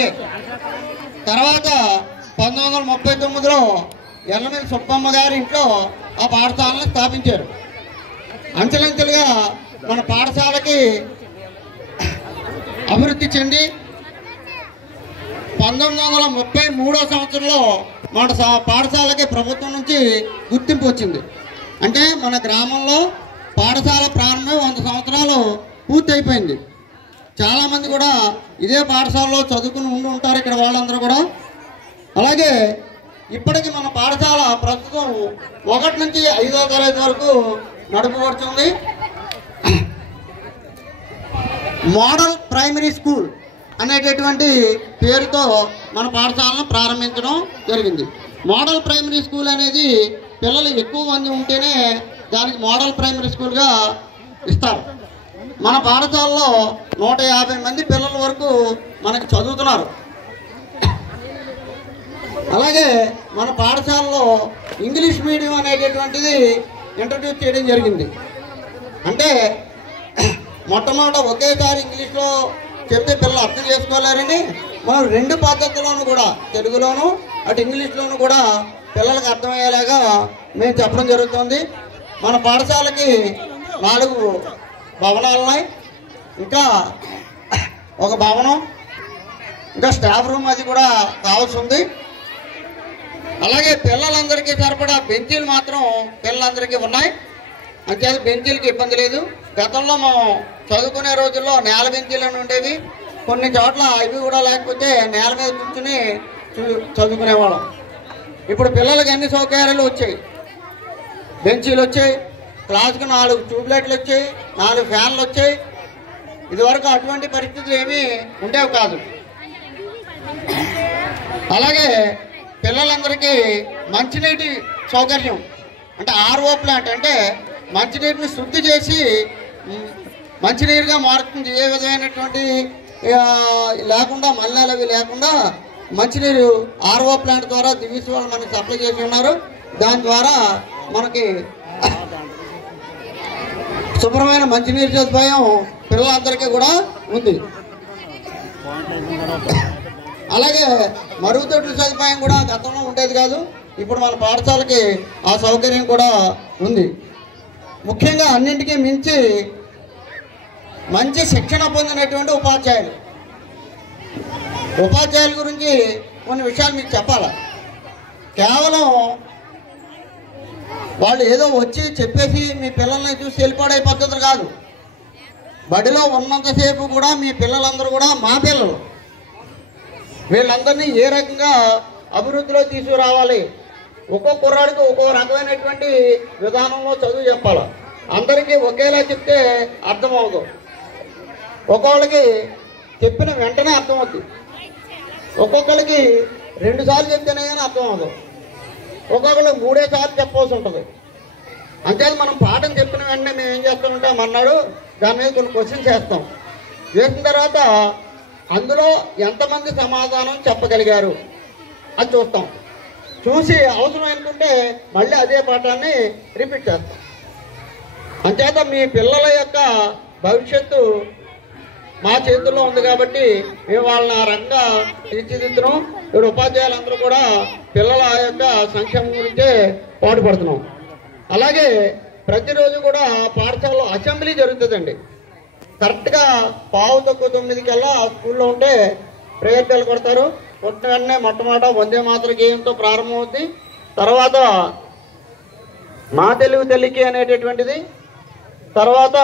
GK. తర్వాత 1939లో ఎల్లమల్లి సుబ్బమ్మ గారి ఇంట్లో ఆ పాఠశాలను స్థాపించారు. అంచెలంచెలుగా మన పాఠశాలకి అభివృద్ధి చెంది 1933వ సంవత్సరంలో మన పాఠశాలకి ప్రభుత్వం నుంచి గుర్తింపు వచ్చింది. అంటే మన గ్రామంలో పాఠశాల ప్రారంభం 100 సంవత్సరాలు పూర్తి అయిపోయింది. చాలామంది కూడా ఇదే పాఠశాలలో చదువుకుని ఉండి ఉంటారు ఇక్కడ వాళ్ళందరూ కూడా. అలాగే ఇప్పటికి మన పాఠశాల ప్రస్తుతం 1 నుంచి 5వ తరగతి వరకు నడుపబడుతుంది. మోడల్ ప్రైమరీ స్కూల్ అనేటటువంటి పేరుతో మన పాఠశాలను ప్రారంభించడం జరిగింది. మోడల్ ప్రైమరీ స్కూల్ అనేది పిల్లలు ఎక్కువ మంది ఉంటేనే దానికి మోడల్ ప్రైమరీ స్కూల్గా ఇస్తారు. మన పాఠశాలలో 150 మంది పిల్లల వరకు మనకి చదువుతున్నారు. అలాగే మన పాఠశాలలో ఇంగ్లీష్ మీడియం అనేటటువంటిది ఇంట్రడ్యూస్ చేయడం జరిగింది. అంటే మొట్టమొదట ఒకేసారి ఇంగ్లీష్లో చెప్తే పిల్లలు అర్థం చేసుకోలేరని మనం 2 పద్ధతుల్లోనూ కూడా తెలుగులోను అటు ఇంగ్లీష్లోను కూడా పిల్లలకు అర్థమయ్యేలాగా మేము చెప్పడం జరుగుతుంది. మన పాఠశాలకి 4 భవనాలు ఉన్నాయి. ఇంకా ఒక భవనం, ఇంకా స్టాఫ్ రూమ్ అది కూడా కావాల్సి ఉంది. అలాగే పిల్లలందరికీ సరిపడా బెంచీలు మాత్రం పిల్లలందరికీ ఉన్నాయి. అంతేకాదు బెంచీలకి ఇబ్బంది లేదు. గతంలో మనం చదువుకునే రోజుల్లో నేల బెంచీలను ఉండేవి. కొన్ని చోట్ల ఇవి కూడా లేకపోతే నేల మీద కూర్చుని చదువుకునేవాళ్ళం. ఇప్పుడు పిల్లలకి అన్ని సౌకర్యాలు వచ్చాయి. బెంచీలు వచ్చాయి, క్లాస్కి 4 ట్యూబ్లైట్లు వచ్చాయి, 4 ఫ్యాన్లు వచ్చాయి. ఇదివరకు అటువంటి పరిస్థితులు ఏమీ ఉండేవి కాదు. అలాగే పిల్లలందరికీ మంచినీటి సౌకర్యం అంటే ఆర్ఓ ప్లాంట్, అంటే మంచినీటిని శుద్ధి చేసి మంచినీరుగా మారుతుంది. ఏ విధమైనటువంటి లేకుండా మలినాలు అవి లేకుండా మంచినీరు ఆర్ఓ ప్లాంట్ ద్వారా దివ్యస్ వాళ్ళు మనకి సప్లై చేసి ఉన్నారు. దాని ద్వారా మనకి శుభ్రమైన మంచినీరు సదుపాయం పిల్లలందరికీ కూడా ఉంది. అలాగే మరుగుదొడ్ల సదుపాయం కూడా గతంలో ఉండేది కాదు. ఇప్పుడు మన పాఠశాలకి ఆ సౌకర్యం కూడా ఉంది. ముఖ్యంగా అన్నింటికీ మించి మంచి శిక్షణ పొందినటువంటి ఉపాధ్యాయుల గురించి కొన్ని విషయాలు మీకు చెప్పాలి. కేవలం వాళ్ళు ఏదో వచ్చి చెప్పేసి మీ పిల్లల్ని చూసి వెళ్ళిపోడే పద్ధతులు కాదు. బడిలో ఉన్నంతసేపు కూడా మీ పిల్లలందరూ కూడా మా పిల్లలు. వీళ్ళందరినీ ఏ రకంగా అభివృద్ధిలో తీసుకురావాలి, ఒక్కో కుర్రాడికి ఒక్కో రకమైనటువంటి విధానంలో చదువు చెప్పాలి. అందరికీ ఒకేలా చెప్తే అర్థమవుతుంది. ఒక్కొక్కరికి చెప్పిన వెంటనే అర్థమవుతుంది, ఒక్కొక్కరికి 2 సార్లు చెప్తేనే కానీ అర్థమవుతుంది, ఒక్కొక్కరికి 3 సార్లు చెప్పవలసి ఉంటుంది. అంతే మనం పాఠం చెప్పిన వెంటనే మేము ఏం చేస్తామంటాం అన్నాడు, దాని మీద కొన్ని క్వశ్చన్స్ వేస్తాం. వేసిన తర్వాత అందులో ఎంతమంది సమాధానం చెప్పగలిగారు అది చూస్తాం. చూసి అవసరం అనుకుంటే మళ్ళీ అదే పాఠాన్ని రిపీట్ చేస్తాం. అంచేత మీ పిల్లల యొక్క భవిష్యత్తు మా చేతుల్లో ఉంది కాబట్టి మేము వాళ్ళని ఆ రకంగా తీర్చిదిద్దుతున్నాం. ఇప్పుడు ఉపాధ్యాయులందరూ కూడా పిల్లల యొక్క సంక్షేమం గురించే పాటుపడుతున్నాం. అలాగే ప్రతిరోజు కూడా పాఠశాలలో అసెంబ్లీ జరుగుతుందండి. కరెక్ట్గా 8:45 స్కూల్లో ఉంటే ప్రేయర్ బెల్ కొడతారు. కొట్టిన వెంటనే మొట్టమొదట వందే మాతర గేయంతో ప్రారంభమవుద్ది. తర్వాత మా తెలుగు తల్లికి అనేటటువంటిది, తర్వాత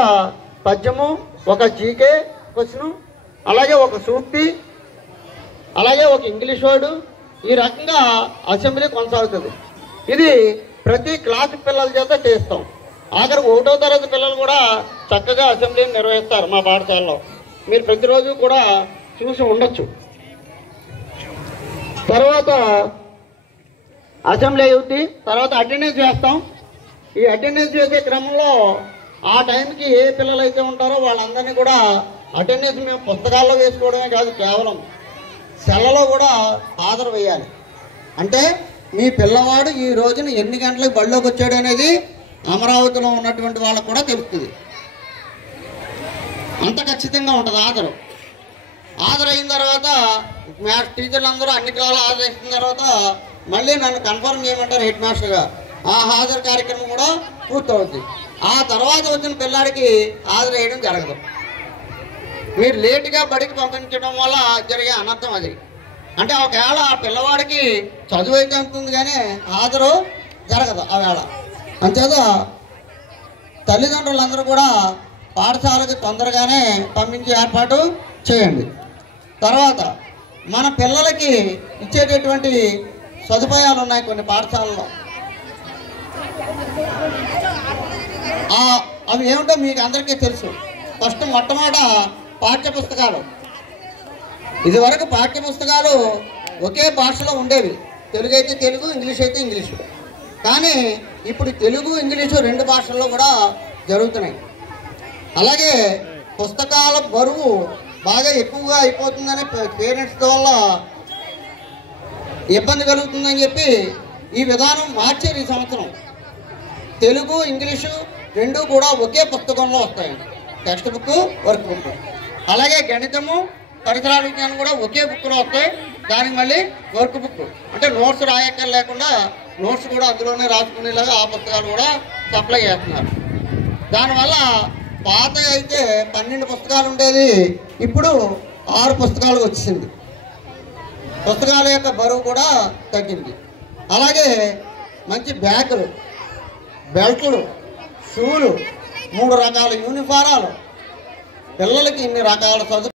పద్యము, ఒక జీకే క్వశ్చను, అలాగే ఒక సూక్తి, అలాగే ఒక ఇంగ్లీష్ వర్డు. ఈ రకంగా అసెంబ్లీ కొనసాగుతుంది. ఇది ప్రతి క్లాసు పిల్లల చేత చేస్తాం. ఆఖరి 1వ తరగతి పిల్లలు కూడా చక్కగా అసెంబ్లీని నిర్వహిస్తారు మా పాఠశాలలో. మీరు ప్రతిరోజు కూడా చూసి ఉండొచ్చు. తర్వాత అసెంబ్లీ అవుతుంది. తర్వాత అటెండెన్స్ వేస్తాం. ఈ అటెండెన్స్ వేసే క్రమంలో ఆ టైంకి ఏ పిల్లలు అయితే ఉంటారో వాళ్ళందరినీ కూడా అటెండెన్స్ మేము పుస్తకాల్లో వేసుకోవడమే కాదు, కేవలం సెలలో కూడా హాజరు వేయాలి. అంటే మీ పిల్లవాడు ఈ రోజున ఎన్ని గంటలకు బడిలోకి వచ్చాడు అనేది అమరావతిలో ఉన్నటువంటి వాళ్ళకు కూడా తెలుస్తుంది. అంత ఖచ్చితంగా ఉంటుంది హాజరు. హాజరైన తర్వాత మ్యాథ్స్ టీచర్లు అందరూ అన్ని క్లాసులు హాజరు తర్వాత మళ్ళీ నన్ను కన్ఫర్మ్ చేయమంటారు హెడ్ మాస్టర్గా. ఆ హాజరు కార్యక్రమం కూడా పూర్తవుద్ది. ఆ తర్వాత వచ్చిన పిల్లాడికి హాజరు వేయడం జరగదు. మీరు లేటుగా బడికి పంపించడం వల్ల జరిగే అనర్థం అది. అంటే ఒకవేళ ఆ పిల్లవాడికి చదువు అయితే ఉంటుంది కానీ హాజరు జరగదు ఆ వేళ. అంతేత తల్లిదండ్రులందరూ కూడా పాఠశాలకి తొందరగానే పంపించే ఏర్పాటు చేయండి. తర్వాత మన పిల్లలకి ఇచ్చేటటువంటి సదుపాయాలు ఉన్నాయి కొన్ని పాఠశాలలో. అవి ఏమిటో మీకు అందరికీ తెలుసు. ఫస్ట్ మొట్టమొదట పాఠ్య పుస్తకాలు. ఇదివరకు పాఠ్య పుస్తకాలు ఒకే భాషలో ఉండేవి. తెలుగు అయితే తెలుగు, ఇంగ్లీష్ అయితే ఇంగ్లీషు. కానీ ఇప్పుడు తెలుగు ఇంగ్లీషు 2 భాషల్లో కూడా జరుగుతున్నాయి. అలాగే పుస్తకాల బరువు బాగా ఎక్కువగా అయిపోతుందని పేరెంట్స్ వల్ల ఇబ్బంది కలుగుతుందని చెప్పి ఈ విధానం మార్చారు ఈ సంవత్సరం. తెలుగు ఇంగ్లీషు 2 కూడా ఒకే పుస్తకంలో వస్తాయండి. Text book, work book. అలాగే గణితము, పరిసరాల విజ్ఞానం కూడా ఒకే బుక్లో వస్తాయి. దానికి మళ్ళీ వర్క్ బుక్ అంటే నోట్స్ రాయక్కర్ లేకుండా నోట్స్ కూడా అందులోనే రాసుకునేలాగా ఆ పుస్తకాలు కూడా సప్లై చేస్తున్నారు. దానివల్ల పాత అయితే 12 పుస్తకాలు ఉండేది, ఇప్పుడు 6 పుస్తకాలు వచ్చింది. పుస్తకాల యొక్క బరువు కూడా తగ్గింది. అలాగే మంచి బ్యాగులు, బెల్ట్లు, షూలు, 3 రకాల యూనిఫారాలు, పిల్లలకి ఇన్ని రకాల